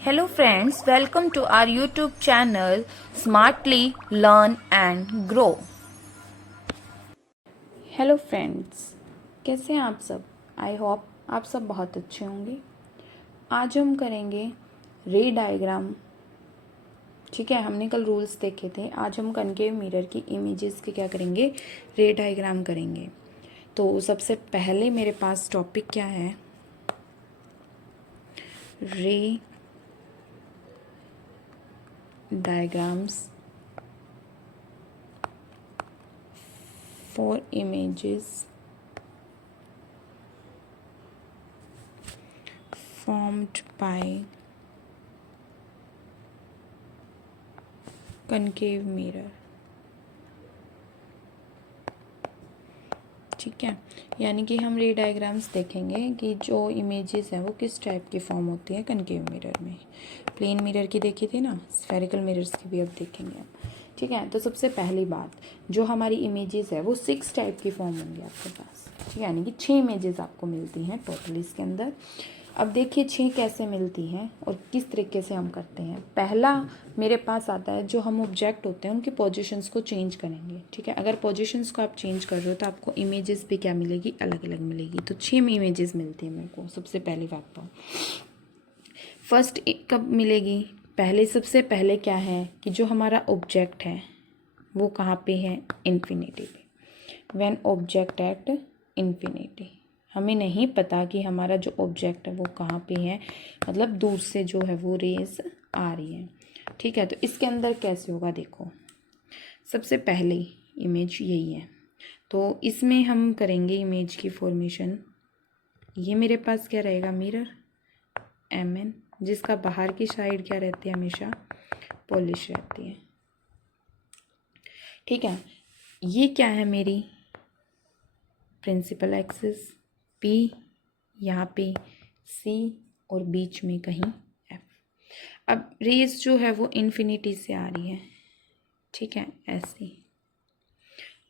Hello friends, welcome to our YouTube channel Smartly Learn and Grow. Hello friends, कैसे हैं आप सब? I hope आप सब बहुत अच्छे होंगे। आज हम करेंगे रे डायग्राम। ठीक है, हमने कल रूल्स देखे थे। आज हम कनकेव मिरर की इमेजेस के क्या करेंगे, रे डायग्राम करेंगे। तो सबसे पहले मेरे पास टॉपिक क्या है, रे diagrams for images formed by concave mirror। ठीक है, यानी कि हम रे डायग्राम्स देखेंगे कि जो इमेजेस हैं वो किस टाइप की फॉर्म होती है कनकेव मिरर में। प्लेन मिरर की देखी थी ना, स्फेरिकल मिरर्स की भी अब देखेंगे। ठीक है, तो सबसे पहली बात, जो हमारी इमेजेस है वो 6 टाइप की फॉर्म होंगी आपके पास। ठीक है, यानी कि 6 इमेजेस आपको मिलती हैं टोटल इसके अंदर। अब देखिए 6 कैसे मिलती हैं और किस तरीके से हम करते हैं। पहला मेरे पास आता है, जो हम ऑब्जेक्ट होते हैं उनकी पोजीशंस को चेंज करेंगे। ठीक है, अगर पोजीशंस को आप चेंज कर रहे हो तो आपको इमेजेस भी क्या मिलेगी, अलग अलग मिलेगी। तो 6 इमेजेस मिलती है मेरे को। सबसे पहली बात तो फर्स्ट कब मिलेगी, पहले सबसे पहले क्या है कि जो हमारा ऑब्जेक्ट है वो कहाँ पे है, इन्फिनिटी पे। व्हेन ऑब्जेक्ट एट इन्फिनिटी, हमें नहीं पता कि हमारा जो ऑब्जेक्ट है वो कहाँ पे है, मतलब दूर से जो है वो रेज आ रही है। ठीक है, तो इसके अंदर कैसे होगा, देखो सबसे पहले इमेज यही है। तो इसमें हम करेंगे इमेज की फॉर्मेशन। ये मेरे पास क्या रहेगा, मिरर MN, जिसका बाहर की साइड क्या रहती है, हमेशा पॉलिश रहती है। ठीक है, ये क्या है मेरी प्रिंसिपल एक्सिस P, यहाँ पे C और बीच में कहीं F। अब रेज जो है वो इन्फिनिटी से आ रही है। ठीक है, ऐसे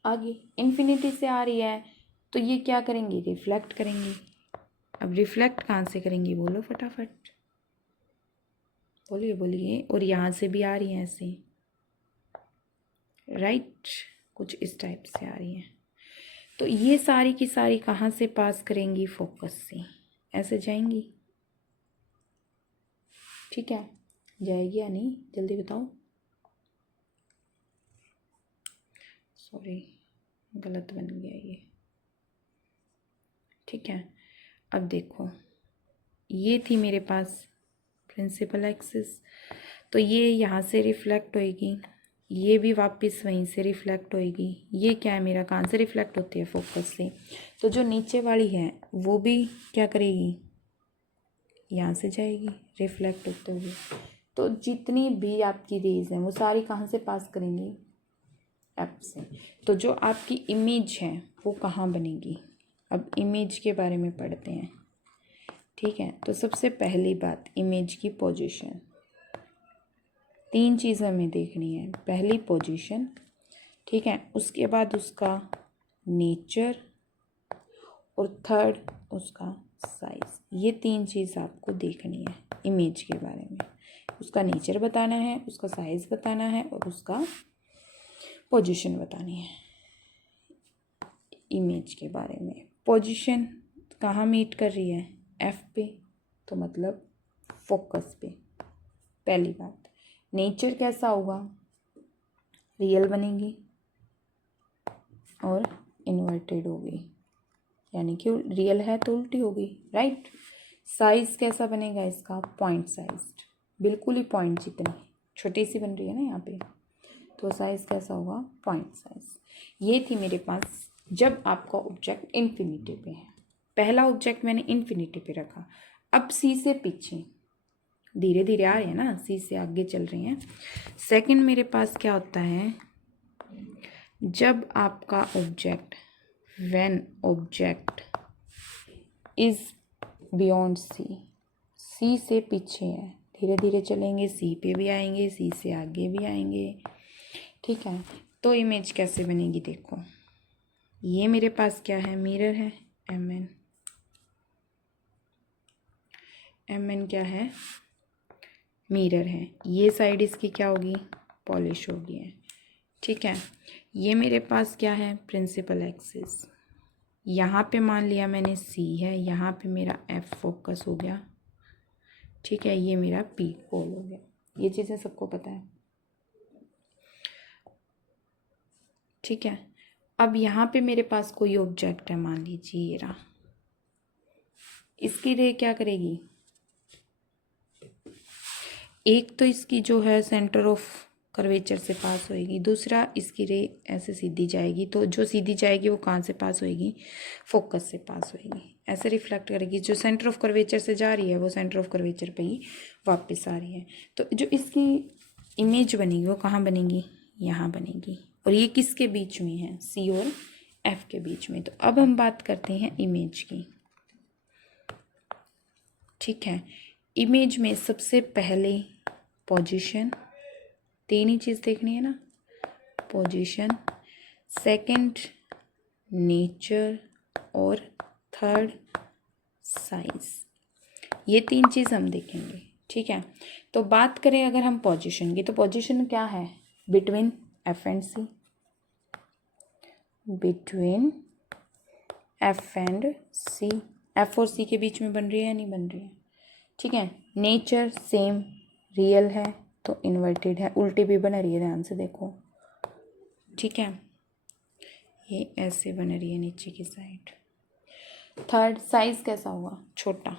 आगे इन्फिनिटी से आ रही है तो ये क्या करेंगी, रिफ्लेक्ट करेंगी। अब रिफ्लेक्ट कहाँ से करेंगी, बोलो फटाफट, बोलिए बोलिए। और यहाँ से भी आ रही है ऐसे, राइट, कुछ इस टाइप से आ रही है। तो ये सारी की सारी कहाँ से पास करेंगी, फोकस से ऐसे जाएंगी। ठीक है, जाएगी या नहीं, जल्दी बताओ। सॉरी, गलत बन गया ये। ठीक है, अब देखो ये थी मेरे पास प्रिंसिपल एक्सिस, तो ये यहाँ से रिफ्लेक्ट होएगी, ये भी वापस वहीं से रिफ्लेक्ट होएगी। ये क्या है मेरा, कहाँ से रिफ्लेक्ट होती है, फोकस से। तो जो नीचे वाली है वो भी क्या करेगी, यहाँ से जाएगी रिफ्लेक्ट होते हुए। तो जितनी भी आपकी रेज हैं वो सारी कहाँ से पास करेंगी, एप से। तो जो आपकी इमेज है वो कहाँ बनेगी, अब इमेज के बारे में पढ़ते हैं। ठीक है, तो सबसे पहली बात, इमेज की पोजीशन। 3 चीज़ हमें देखनी है। पहली पोजीशन, ठीक है, उसके बाद उसका नेचर, और थर्ड उसका साइज। ये 3 चीज़ आपको देखनी है इमेज के बारे में। उसका नेचर बताना है, उसका साइज बताना है और उसका पोजीशन बतानी है इमेज के बारे में। पोजीशन कहाँ मीट कर रही है, F पे, तो मतलब फोकस पे, पहली बात। नेचर कैसा होगा, रियल बनेगी और इन्वर्टेड होगी, यानी कि रियल है तो उल्टी होगी, राइट। साइज कैसा बनेगा इसका, पॉइंट साइज, बिल्कुल ही पॉइंट जितनी, छोटी सी बन रही है ना यहाँ पे, तो साइज कैसा होगा, पॉइंट साइज। ये थी मेरे पास जब आपका ऑब्जेक्ट इन्फिनिटी पे है। पहला ऑब्जेक्ट मैंने इन्फिनिटी पे रखा। अब C से पीछे धीरे धीरे आ रहे हैं ना, C से आगे चल रही हैं। सेकंड मेरे पास क्या होता है, जब आपका object, when object is beyond C से पीछे है, धीरे धीरे चलेंगे, C पे भी आएंगे, C से आगे भी आएंगे। ठीक है, तो इमेज कैसे बनेगी, देखो ये मेरे पास क्या है, मिरर है MN क्या है, मिरर है, ये साइड इसकी क्या होगी, पॉलिश होगी है। ठीक है, ये मेरे पास क्या है, प्रिंसिपल एक्सिस। यहाँ पे मान लिया मैंने C है, यहाँ पे मेरा F फोकस हो गया। ठीक है, ये मेरा P पोल हो गया। ये चीज़ें सबको पता है। ठीक है, अब यहाँ पे मेरे पास कोई ऑब्जेक्ट है, मान लीजिए ये रहा। इसकी रे क्या करेगी, एक तो इसकी जो है सेंटर ऑफ कर्वेचर से पास होएगी, दूसरा इसकी रे ऐसे सीधी जाएगी, तो जो सीधी जाएगी वो कहाँ से पास होएगी, फोकस से पास होएगी, ऐसे रिफ्लेक्ट करेगी। जो सेंटर ऑफ कर्वेचर से जा रही है वो सेंटर ऑफ कर्वेचर पे ही वापस आ रही है। तो जो इसकी इमेज बनेगी वो कहाँ बनेगी, यहाँ बनेगी। और ये किसके बीच में है, C और F के बीच में। तो अब हम बात करते हैं इमेज की। ठीक है, इमेज में सबसे पहले पोजीशन, तीन ही चीज़ देखनी है ना, पोजीशन, सेकंड नेचर और थर्ड साइज, ये तीन चीज़ हम देखेंगे। ठीक है, तो बात करें अगर हम पोजीशन की, तो पोजीशन क्या है, between F and C, between F and C, F और C के बीच में बन रही है या नहीं बन रही है। ठीक है, नेचर सेम, रियल है तो इन्वर्टेड है, उल्टी भी बन रही है, ध्यान से देखो। ठीक है, ये ऐसे बन रही है नीचे की साइड। थर्ड साइज कैसा होगा, छोटा,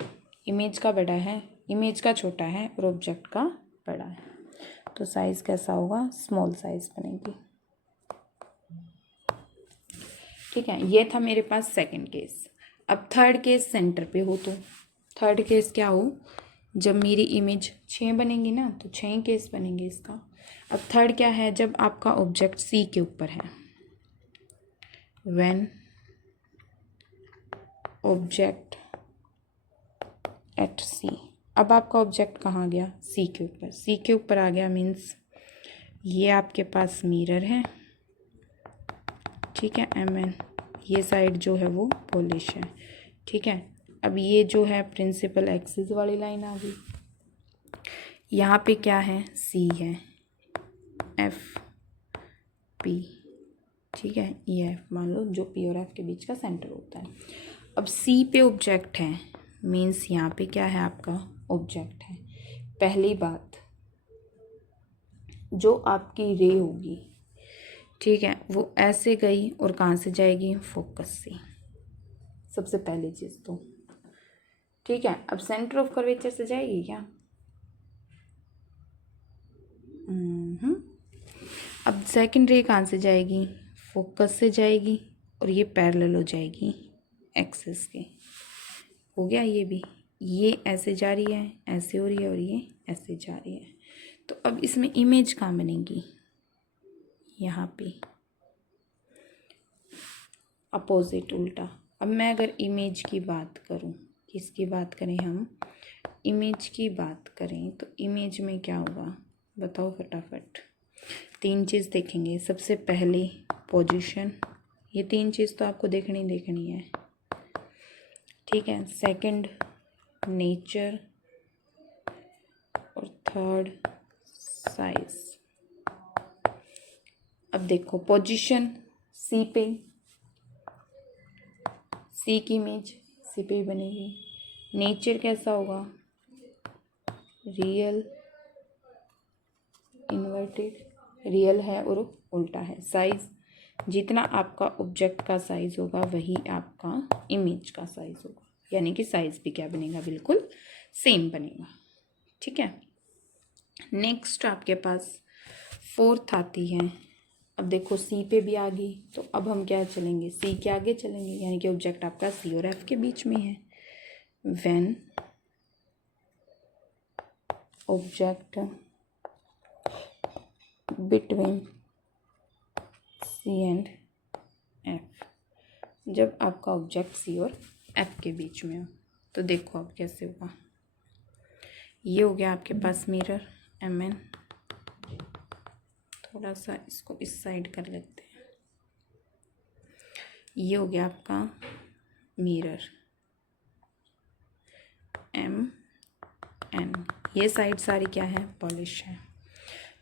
इमेज का बड़ा है, इमेज का छोटा है और ऑब्जेक्ट का बड़ा है, तो साइज कैसा होगा, स्मॉल साइज बनेगी। ठीक है, ये था मेरे पास सेकंड केस। अब थर्ड केस सेंटर पे हो, तो थर्ड केस क्या हो, जब मेरी इमेज 6 बनेंगी ना, तो 6 केस बनेंगे इसका। अब थर्ड क्या है, जब आपका ऑब्जेक्ट C के ऊपर है, व्हेन ऑब्जेक्ट एट C। अब आपका ऑब्जेक्ट कहाँ गया, C के ऊपर, C के ऊपर आ गया, मीन्स ये आपके पास मिरर है। ठीक है, MN, ये साइड जो है वो पॉलिश है। ठीक है, अब ये जो है प्रिंसिपल एक्सिस वाली लाइन आ गई। यहाँ पे क्या है, C है, F P। ठीक है, ये F मान लो, जो P और F के बीच का सेंटर होता है। अब C पे ऑब्जेक्ट है, मीन्स यहाँ पे क्या है, आपका ऑब्जेक्ट है। पहली बात, जो आपकी रे होगी, ठीक है, वो ऐसे गई और कहाँ से जाएगी, फोकस से, सबसे पहली चीज़ तो। ठीक है, अब सेंटर ऑफ कर्वेचर से जाएगी क्या, अब सेकंड रे कहाँ से जाएगी, फोकस से जाएगी, और ये पैरेलल हो जाएगी एक्सिस के। हो गया, ये भी, ये ऐसे जा रही है, ऐसे हो रही है, और ये ऐसे जा रही है। तो अब इसमें इमेज कहाँ बनेगी, यहाँ पे अपोजिट, उल्टा। अब मैं अगर इमेज की बात करूँ, किसकी बात करें हम, इमेज की बात करें, तो इमेज में क्या होगा, बताओ फटाफट। तीन चीज़ देखेंगे, सबसे पहले पोजीशन, ये तीन चीज़ तो आपको देखनी है। ठीक है, सेकंड नेचर और थर्ड साइज। अब देखो पोजीशन, C पे, C की इमेज C पे ही बनेगी। नेचर कैसा होगा, रियल, इन्वर्टेड, रियल है और उल्टा है। साइज, जितना आपका ऑब्जेक्ट का साइज होगा वही आपका इमेज का साइज होगा, यानी कि साइज भी क्या बनेगा, बिल्कुल सेम बनेगा। ठीक है, नेक्स्ट आपके पास फोर्थ आती है। अब देखो C पे भी आ गई, तो अब हम क्या चलेंगे, C के आगे चलेंगे, यानी कि ऑब्जेक्ट आपका C और F के बीच में है। When object between C and F, जब आपका ऑब्जेक्ट C और F के बीच में हो, तो देखो अब कैसे होगा। ये हो गया आपके पास मिरर MN, थोड़ा सा इसको इस साइड कर लेते हैं। ये हो गया आपका मिरर MN, ये साइड सारी क्या है, पॉलिश है।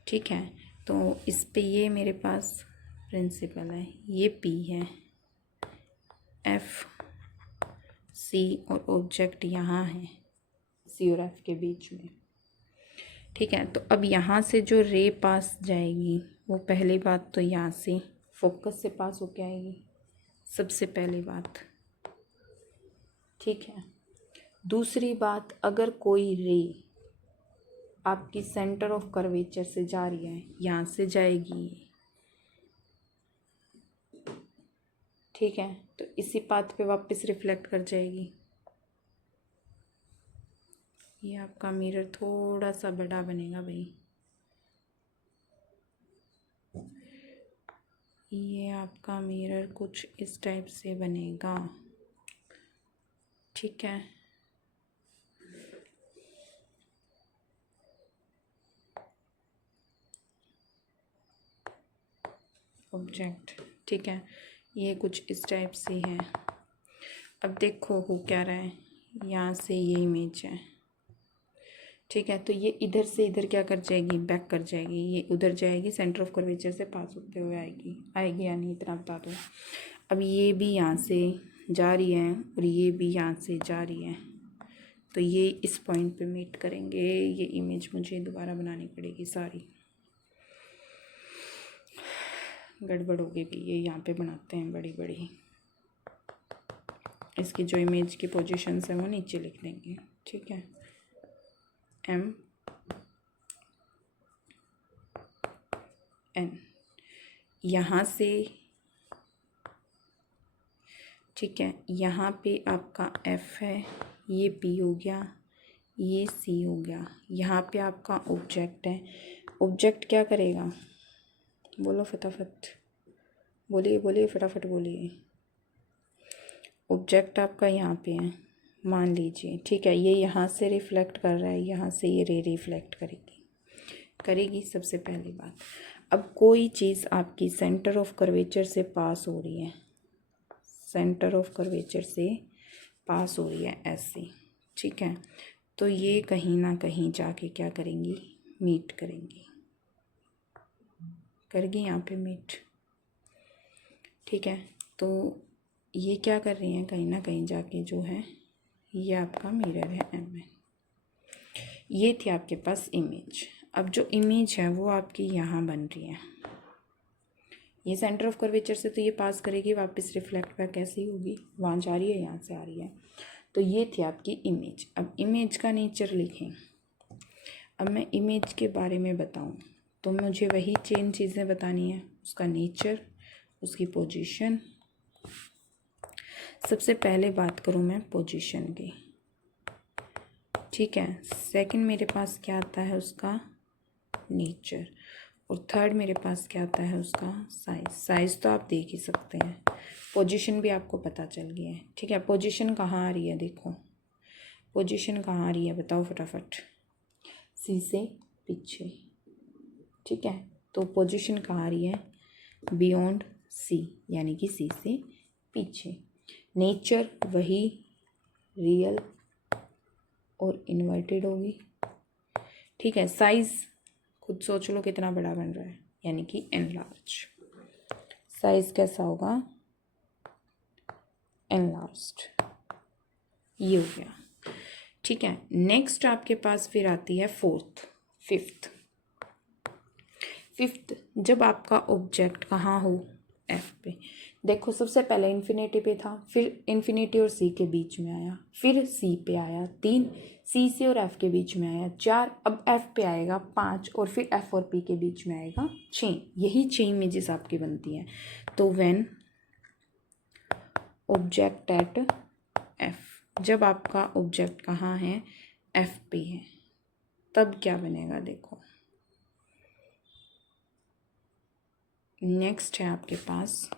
ठीक है, तो इस पे ये मेरे पास प्रिंसिपल है, ये P है, F C और ऑब्जेक्ट यहाँ है C और F के बीच में। ठीक है, तो अब यहाँ से जो रे पास जाएगी वो पहली बात तो यहाँ से फोकस से पास होके आएगी, सबसे पहली बात। ठीक है, दूसरी बात, अगर कोई रे आपकी सेंटर ऑफ कर्वेचर से जा रही है, यहाँ से जाएगी। ठीक है, तो इसी पाथ पे वापस रिफ्लेक्ट कर जाएगी। ये आपका मिरर थोड़ा सा बड़ा बनेगा भाई, ये आपका मिरर कुछ इस टाइप से बनेगा। ठीक है, ऑब्जेक्ट। ठीक है, ये कुछ इस टाइप से है। अब देखो हो क्या रहा है, यहाँ से ये इमेज है। ठीक है, तो ये इधर से इधर क्या कर जाएगी, बैक कर जाएगी, ये उधर जाएगी, सेंटर ऑफ कर्वेचर से पास होते हुए आएगी या नहीं, इतना बता दो। अब ये भी यहाँ से जा रही है और ये भी यहाँ से जा रही है, तो ये इस पॉइंट पे मीट करेंगे। ये इमेज मुझे दोबारा बनानी पड़ेगी सारी, गड़बड़ होगी भी। ये यहाँ पे बनाते हैं बड़ी बड़ी, इसकी जो इमेज की पोजीशंस है वो नीचे लिख देंगे। ठीक है, M N यहाँ से। ठीक है, यहाँ पे आपका F है, ये P हो गया, ये C हो गया। यहाँ पे आपका ऑब्जेक्ट है। ऑब्जेक्ट क्या करेगा, बोलो फटाफट, बोलिए बोलिए फटाफट बोलिए। ऑब्जेक्ट आपका यहाँ पे है, मान लीजिए। ठीक है, ये यहाँ से रिफ्लेक्ट कर रहा है, यहाँ से ये रे रिफ्लेक्ट करेगी सबसे पहली बात। अब कोई चीज़ आपकी सेंटर ऑफ कर्वेचर से पास हो रही है, सेंटर ऑफ कर्वेचर से पास हो रही है ऐसे। ठीक है, तो ये कहीं ना कहीं जाके क्या करेंगी, मीट करेंगी, करेगी यहाँ पे मीट। ठीक है, तो ये क्या कर रही हैं, कहीं ना कहीं जाके जो है, ये आपका मिरर है MN। ये थी आपके पास इमेज। अब जो इमेज है वो आपकी यहाँ बन रही है, ये सेंटर ऑफ कर्वेचर से तो ये पास करेगी, वापस रिफ्लेक्ट बैक कैसी होगी, वहाँ जा रही है, यहाँ से आ रही है। तो ये थी आपकी इमेज। अब इमेज का नेचर लिखें। अब मैं इमेज के बारे में बताऊँ तो मुझे वही चेन चीज़ें बतानी है, उसका नेचर, उसकी पोजीशन। सबसे पहले बात करूँ मैं पोजीशन की। ठीक है, सेकंड मेरे पास क्या आता है, उसका नेचर। और थर्ड मेरे पास क्या आता है, उसका साइज़। साइज़ तो आप देख ही सकते हैं, पोजीशन भी आपको पता चल गया है। ठीक है, पोजीशन कहाँ आ रही है, देखो पोजीशन कहाँ आ रही है, बताओ फटाफट। C से पीछे। ठीक है, तो पोजीशन कहाँ आ रही है, बियॉन्ड C, यानी कि C से पीछे। नेचर वही, रियल और इन्वर्टेड होगी। ठीक है, साइज़ खुद सोच लो कितना बड़ा बन रहा है, यानी कि एनलार्ज। साइज़ कैसा होगा, एनलार्ज्ड। ये हो गया। ठीक है, नेक्स्ट आपके पास फिर आती है फिफ्थ। जब आपका ऑब्जेक्ट कहाँ हो, F पे। देखो सबसे पहले इन्फिनिटी पे था, फिर इन्फिनिटी और C के बीच में आया, फिर C पे आया 3, C से और F के बीच में आया 4, अब F पे आएगा 5, और फिर F और P के बीच में आएगा 6। यही 6 इमेजेस आपकी बनती हैं। तो व्हेन ऑब्जेक्ट एट F, जब आपका ऑब्जेक्ट कहाँ है, F पे है, तब क्या बनेगा, देखो। नेक्स्ट है आपके पास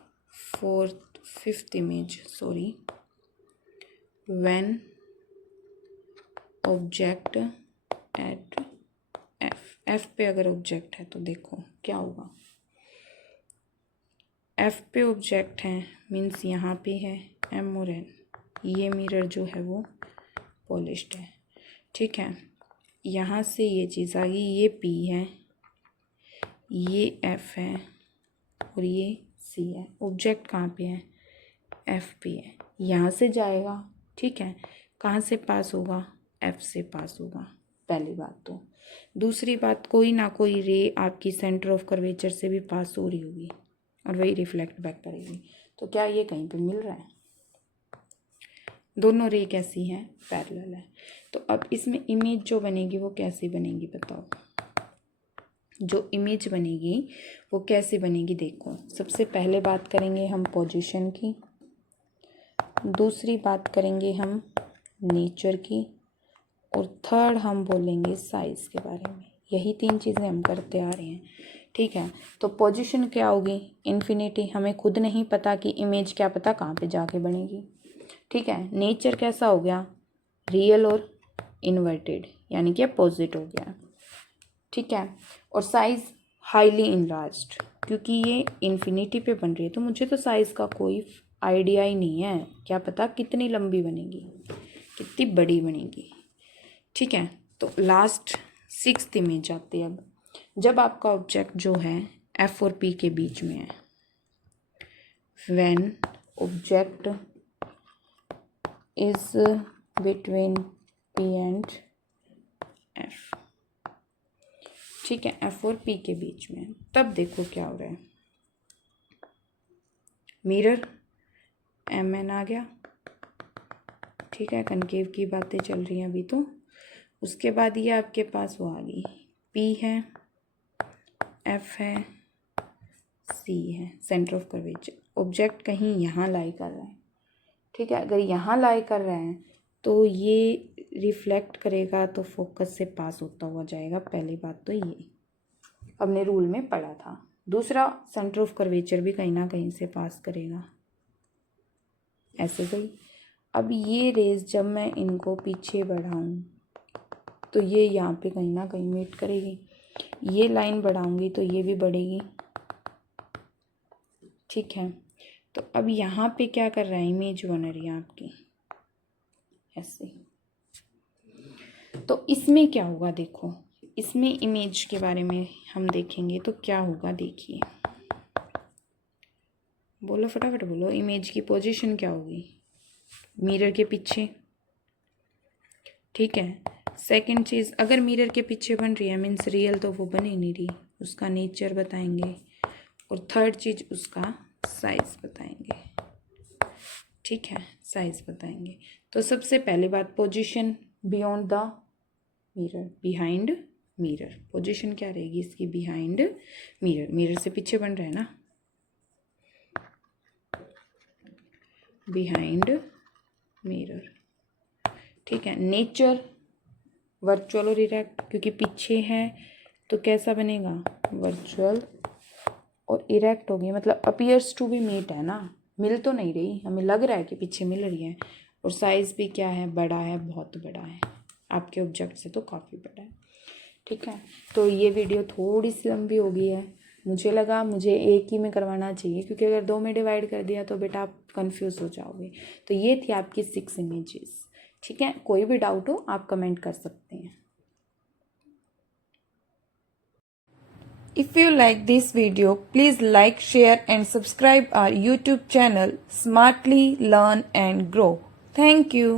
fifth image, when object at F पे अगर ऑब्जेक्ट है तो देखो क्या होगा। F पे ऑब्जेक्ट है मीन्स यहाँ पे है M और N, ये मिरर जो है वो पॉलिश्ड है। ठीक है, यहाँ से ये चीज़ आ गई, ये P है, ये F है और ये C है। ऑब्जेक्ट कहाँ पे है? F पे है। यहाँ से जाएगा, ठीक है, कहाँ से पास होगा? F से पास होगा, पहली बात तो। दूसरी बात, कोई ना कोई रे आपकी सेंटर ऑफ कर्वेचर से भी पास हो रही होगी और वही रिफ्लेक्ट बैक करेगी। तो क्या ये कहीं पे मिल रहा है? दोनों रे कैसी हैं? पैरेलल है। तो अब इसमें इमेज जो बनेगी वो कैसी बनेगी बताओ? जो इमेज बनेगी वो कैसे बनेगी? देखो, सबसे पहले बात करेंगे हम पोजीशन की, दूसरी बात करेंगे हम नेचर की, और थर्ड हम बोलेंगे साइज़ के बारे में। यही 3 चीज़ें हम करते आ रहे हैं, ठीक है। तो पोजीशन क्या होगी? इन्फिनिटी। हमें खुद नहीं पता कि इमेज क्या पता कहाँ पे जाके बनेगी, ठीक है। नेचर कैसा हो गया? रियल और इन्वर्टेड, यानी कि अपोजिट हो गया, ठीक है। और साइज़ हाईली इनलार्ज्ड, क्योंकि ये इन्फिनिटी पे बन रही है तो मुझे तो साइज़ का कोई आइडिया ही नहीं है, क्या पता कितनी लंबी बनेगी, कितनी बड़ी बनेगी, ठीक है। तो लास्ट 6th इमेज आती है अब। जब आपका ऑब्जेक्ट जो है F और P के बीच में है, when object is between P and F, ठीक है, F और P के बीच में, तब देखो क्या हो रहा है। मिरर MN आ गया, ठीक है, कनकेव की बातें चल रही हैं अभी तो। उसके बाद ये आपके पास वो आ गई, P है, F है, C है, सेंटर ऑफ कर्वेचर। ऑब्जेक्ट कहीं यहाँ लाई कर रहा है, ठीक है। अगर यहाँ लाई कर रहा है तो ये रिफ्लेक्ट करेगा तो फोकस से पास होता हुआ जाएगा, पहली बात तो ये हमने रूल में पढ़ा था। दूसरा, सेंटर ऑफ कर्वेचर भी कहीं ना कहीं से पास करेगा, ऐसे गई। अब ये रेज जब मैं इनको पीछे बढ़ाऊँ तो ये यहाँ पे कहीं ना कहीं मीट करेगी, ये लाइन बढ़ाऊंगी तो ये भी बढ़ेगी, ठीक है। तो अब यहाँ पे क्या कर रहा है? इमेज बन रही है आपकी ऐसे। तो इसमें क्या होगा? देखो, इसमें इमेज के बारे में हम देखेंगे तो क्या होगा, देखिए, बोलो फटाफट बोलो। इमेज की पोजीशन क्या होगी? मिरर के पीछे, ठीक है। सेकंड चीज़, अगर मिरर के पीछे बन रही है मीन्स रियल तो वो बन ही नहीं रही, उसका नेचर बताएंगे। और थर्ड चीज़, उसका साइज़ बताएंगे, ठीक है, साइज़ बताएंगे। तो सबसे पहली बात, position beyond the mirror, behind mirror. Position क्या रहेगी इसकी? बिहाइंड मिरर, मिरर से पीछे बन रहा है ना, बिहाइंड मिरर, ठीक है। नेचर वर्चुअल और इरेक्ट, क्योंकि पीछे है तो कैसा बनेगा? वर्चुअल और इरेक्ट होगी, मतलब अपीयर्स टू बी मीट है ना, मिल तो नहीं रही, हमें लग रहा है कि पीछे मिल रही है। और साइज़ भी क्या है? बड़ा है, बहुत बड़ा है, आपके ऑब्जेक्ट से तो काफ़ी बड़ा है, ठीक है। तो ये वीडियो थोड़ी सी लंबी हो गई है, मुझे लगा मुझे एक ही में करवाना चाहिए, क्योंकि अगर 2 में डिवाइड कर दिया तो बेटा आप कंफ्यूज हो जाओगे। तो ये थी आपकी 6 इमेजेस, ठीक है। कोई भी डाउट हो आप कमेंट कर सकते हैं। If you like this video, please like, share and subscribe our YouTube channel Smartly Learn and Grow. Thank you.